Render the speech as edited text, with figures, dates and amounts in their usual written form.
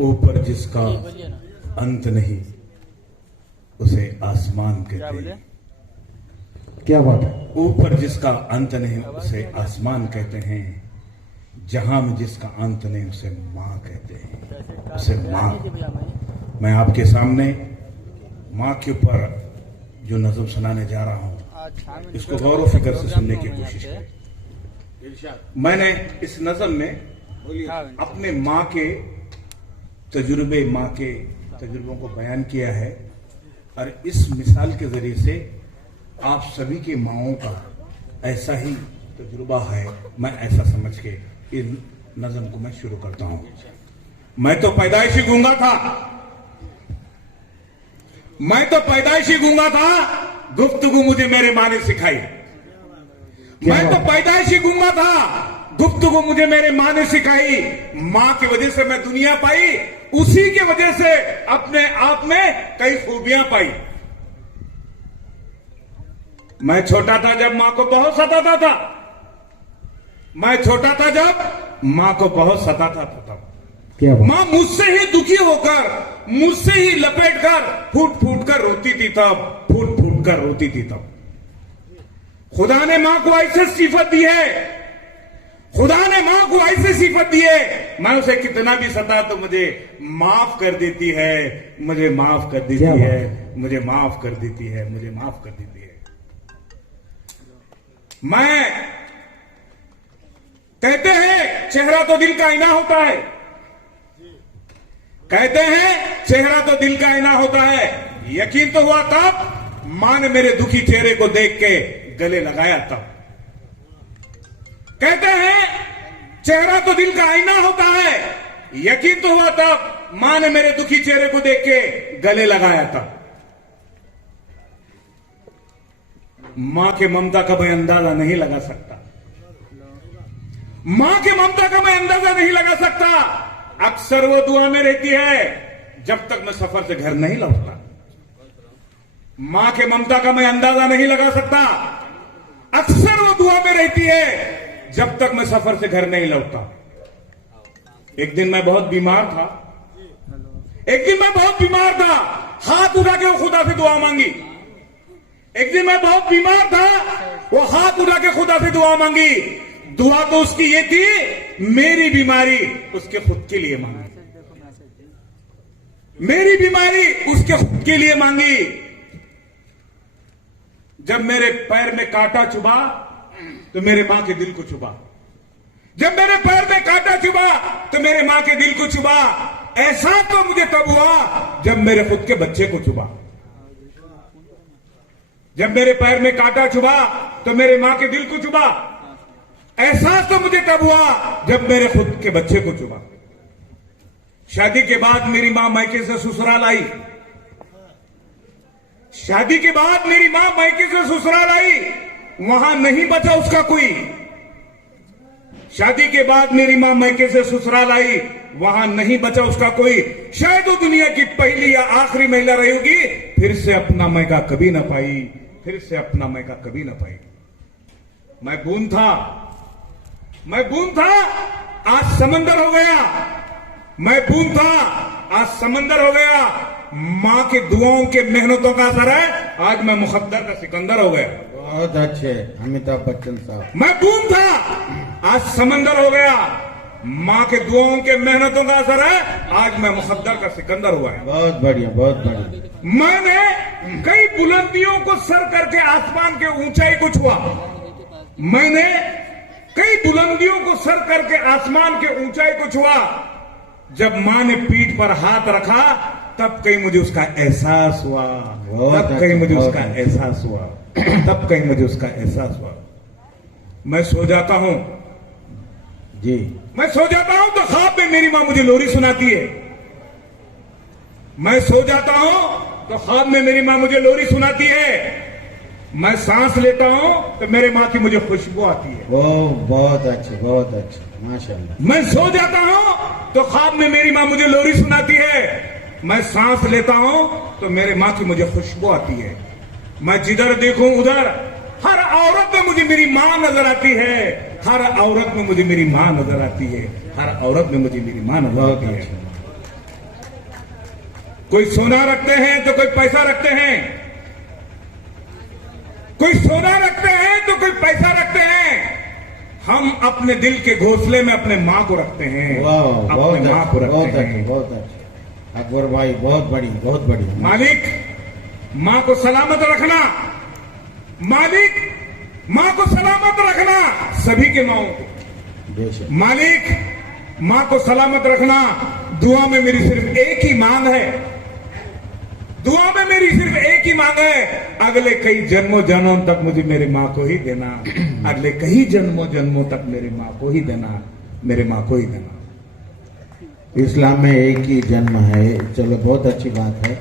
ऊपर जिसका अंत नहीं उसे आसमान कहते हैं। क्या बात है। ऊपर जिसका अंत नहीं उसे आसमान कहते हैं, जहां में जिसका अंत नहीं उसे माँ कहते हैं, उसे माँ। मैं आपके सामने माँ के ऊपर जो नज़म सुनाने जा रहा हूं, इसको गौर व फिक्र से सुनने की कोशिश करें। मैंने इस नज़म में अपने माँ के तजुर्बे, माँ के तजुर्बों को बयान किया है, और इस मिसाल के जरिए से आप सभी की माँओं का ऐसा ही तजुर्बा है, मैं ऐसा समझ के इस नज़म को मैं शुरू करता हूं। मैं तो पैदाइशी गूंगा था, मैं तो पैदाइशी गूंगा था, गुफ्तगू मुझे मेरे माँ ने सिखाई। मैं तो पैदाइशी गूंगा था, गुफ्तगू मुझे मेरे माँ ने सिखाई। माँ की वजह से मैं दुनिया पाई, उसी की वजह से अपने आप में कई खूबियां पाई। मैं छोटा था जब माँ को बहुत सताता था, मैं छोटा था जब माँ को बहुत सताता था तब माँ मुझसे ही दुखी होकर, मुझसे ही लपेट कर, फूट फूट कर रोती थी तब, फूट फूट कर रोती थी तब। खुदा ने माँ को ऐसे सिफत दी है, खुदा ने माँ को ऐसे सिफत दी है, मैं उसे कितना भी सता तो मुझे माफ कर देती है, मुझे माफ कर देती है, मुझे माफ कर देती है, मुझे माफ कर देती है। मैं कहते हैं चेहरा तो दिल का आईना होता है, कहते हैं चेहरा तो दिल का आईना होता है। यकीन तो हुआ तब मां ने मेरे दुखी चेहरे को देख के गले लगाया तब। कहते हैं चेहरा तो दिल का आईना होता है, यकीन तो हुआ तब मां ने मेरे दुखी चेहरे को देख के गले लगाया तब। मां के ममता का मैं अंदाजा नहीं लगा सकता, मां के ममता का मैं अंदाजा नहीं लगा सकता। अक्सर वो दुआ में रहती है जब तक मैं सफर से घर नहीं लौटता। मां के ममता का मैं अंदाजा नहीं लगा सकता, अक्सर वो दुआ में रहती है जब तक मैं सफर से घर नहीं लौटता। एक दिन मैं बहुत बीमार था, एक दिन मैं बहुत बीमार था, हाथ उठा के वो खुदा से दुआ मांगी। एक दिन मैं बहुत बीमार था, वो हाथ उठा के खुदा से दुआ मांगी। दुआ तो उसकी ये थी, मेरी बीमारी उसके खुद के लिए मांगी, मेरी बीमारी उसके खुद के लिए मांगी। जब मेरे पैर में कांटा चुभा तो मेरे मां के दिल को चुभा, जब मेरे पैर में कांटा चुभा तो मेरे मां के दिल को चुभा। ऐसा तो मुझे तब हुआ जब मेरे खुद के बच्चे को चुभा। जब मेरे पैर में कांटा चुभा तो मेरे मां के दिल को चुभा। एहसास तो मुझे तब हुआ जब मेरे खुद के बच्चे को चुभा। शादी के बाद मेरी मां मायके से ससुराल आई, शादी के बाद मेरी मां मायके से ससुराल आई, वहां नहीं बचा उसका कोई। शादी के बाद मेरी मां मायके से ससुराल आई, वहां नहीं बचा उसका कोई। शायद वो दुनिया की पहली या आखिरी महिला रहेगी, फिर से अपना मायका कभी ना पाई, फिर से अपना मायका कभी ना पाई। मैं बूंद था, मैं बूंद था, आज समंदर हो गया। मैं बूंद था, आज समंदर हो गया। मां के दुआओं के मेहनतों का असर है, आज मैं मुकद्दर का सिकंदर हो गया। बहुत अच्छे अमिताभ बच्चन साहब। मैं बूंद था, आज समंदर हो गया। मां के दुआओं के मेहनतों का असर है, आज मैं मुकद्दर का सिकंदर हुआ है। बहुत बढ़िया, बहुत बढ़िया। मैंने कई बुलंदियों को सर करके आसमान के ऊंचाई को छुआ, मैंने कई बुलंदियों को सर करके आसमान के ऊंचाई को छुआ। जब मां ने पीठ पर हाथ रखा तब कहीं मुझे उसका एहसास हुआ, तब कहीं मुझे उसका एहसास हुआ, तब कहीं मुझे उसका एहसास हुआ। मैं सो जाता हूं जी, मैं सो जाता हूं तो ख्वाब में मेरी मां मुझे लोरी सुनाती है। मैं सो जाता हूं तो ख्वाब में मेरी मां मुझे लोरी सुनाती है। मैं सांस लेता हूं तो मेरे मां की मुझे खुशबू आती है। वो बहुत अच्छे, बहुत अच्छे, माशाल्लाह। मैं सो जाता हूं तो ख्वाब में मेरी मां मुझे लोरी सुनाती है। मैं सांस लेता हूं तो मेरे मां की मुझे खुशबू आती है। मैं जिधर देखूं उधर हर औरत में मुझे मेरी मां नजर आती है, हर औरत में मुझे मेरी मां नजर आती है, हर औरत में मुझे मेरी मां नजर आती है। कोई सोना रखते हैं तो कोई पैसा रखते हैं, कोई सोना रखते हैं तो कोई पैसा रखते हैं। हम अपने दिल के घोंसले में अपने माँ को रखते हैं, वाह, बहुत अपने माँ को अच्छा, बहुत रखते अच्छा, हैं। बहुत अच्छा। अकबर भाई बहुत बढ़िया। मालिक माँ को सलामत रखना, मालिक माँ को सलामत रखना, सभी के माओ को। बेशक। मालिक माँ को सलामत रखना। दुआ में मेरी सिर्फ एक ही मांग है, दुआ में मेरी सिर्फ एक ही मांग है, अगले कई जन्मों जन्मों तक मुझे मेरी माँ को ही देना, अगले कई जन्मों जन्मों तक मेरी माँ को ही देना, मेरे माँ को ही देना। इस्लाम में एक ही जन्म है। चलो बहुत अच्छी बात है।